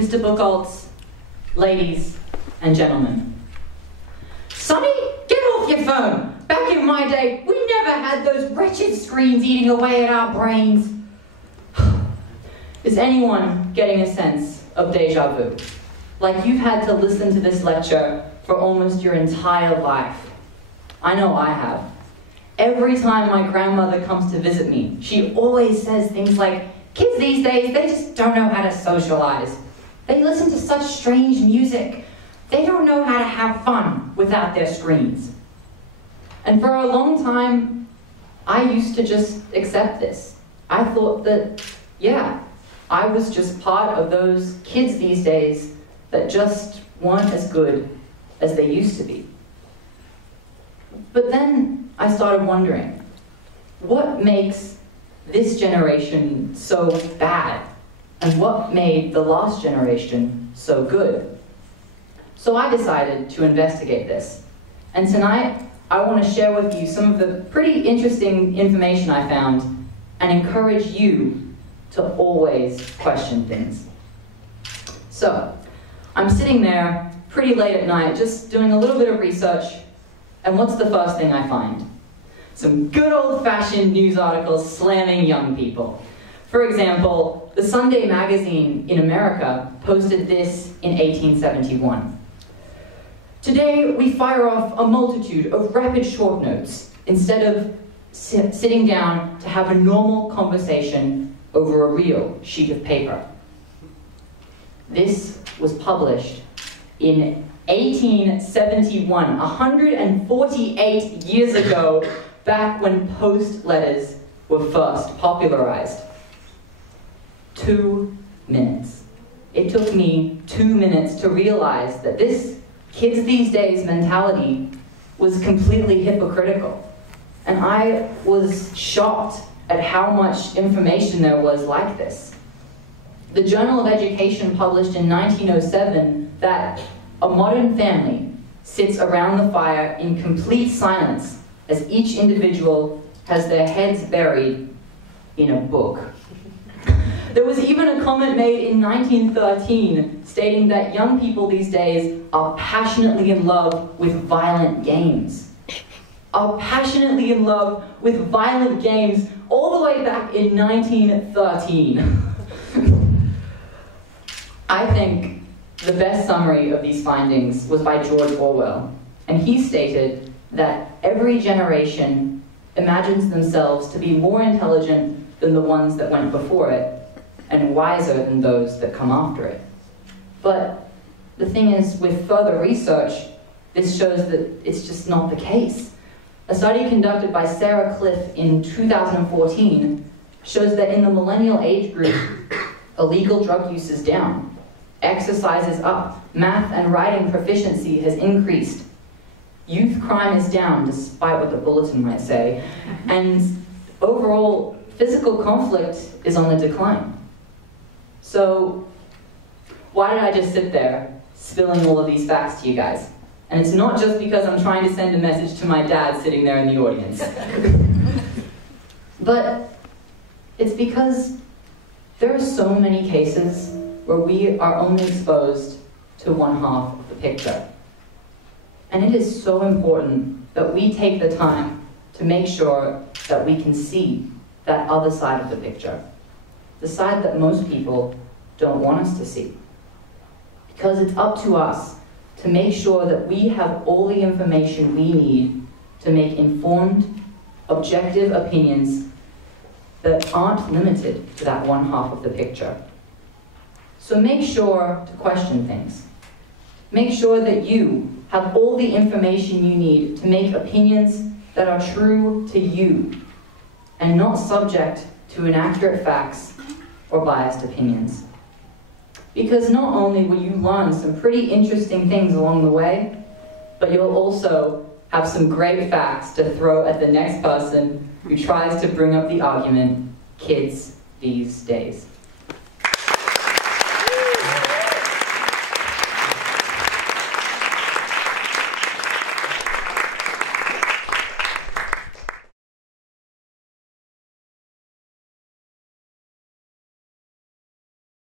Mr. Buchholz, ladies and gentlemen. Sonny, get off your phone! Back in my day, we never had those wretched screens eating away at our brains. Is anyone getting a sense of déjà vu? Like you've had to listen to this lecture for almost your entire life. I know I have. Every time my grandmother comes to visit me, she always says things like, kids these days, they just don't know how to socialize. They listen to such strange music. They don't know how to have fun without their screens. And for a long time, I used to just accept this. I thought that, yeah, I was just part of those kids these days that just weren't as good as they used to be. But then I started wondering, what makes this generation so bad? And what made the last generation so good? So I decided to investigate this. And tonight, I want to share with you some of the pretty interesting information I found and encourage you to always question things. So, I'm sitting there pretty late at night, just doing a little bit of research, and what's the first thing I find? Some good old-fashioned news articles slamming young people. For example, the Sunday magazine in America posted this in 1871. Today, we fire off a multitude of rapid short notes instead of sitting down to have a normal conversation over a real sheet of paper. This was published in 1871, 148 years ago, back when post letters were first popularized. 2 minutes. It took me 2 minutes to realize that this kids these days mentality was completely hypocritical. And I was shocked at how much information there was like this. The Journal of Education published in 1907 that a modern family sits around the fire in complete silence as each individual has their heads buried in a book. There was even a comment made in 1913 stating that young people these days are passionately in love with violent games. Are passionately in love with violent games all the way back in 1913. I think the best summary of these findings was by George Orwell, and he stated that every generation imagines themselves to be more intelligent than the ones that went before it, and wiser than those that come after it. But the thing is, with further research, this shows that it's just not the case. A study conducted by Sarah Cliff in 2014 shows that in the millennial age group, illegal drug use is down, exercise is up, math and writing proficiency has increased, youth crime is down, despite what the bulletin might say, and overall physical conflict is on the decline. So, why did I just sit there spilling all of these facts to you guys? And it's not just because I'm trying to send a message to my dad sitting there in the audience. But it's because there are so many cases where we are only exposed to one half of the picture. And it is so important that we take the time to make sure that we can see that other side of the picture. The side that most people don't want us to see. Because it's up to us to make sure that we have all the information we need to make informed, objective opinions that aren't limited to that one half of the picture. So make sure to question things. Make sure that you have all the information you need to make opinions that are true to you and not subject to inaccurate facts or biased opinions. Because not only will you learn some pretty interesting things along the way, but you'll also have some great facts to throw at the next person who tries to bring up the argument, kids these days.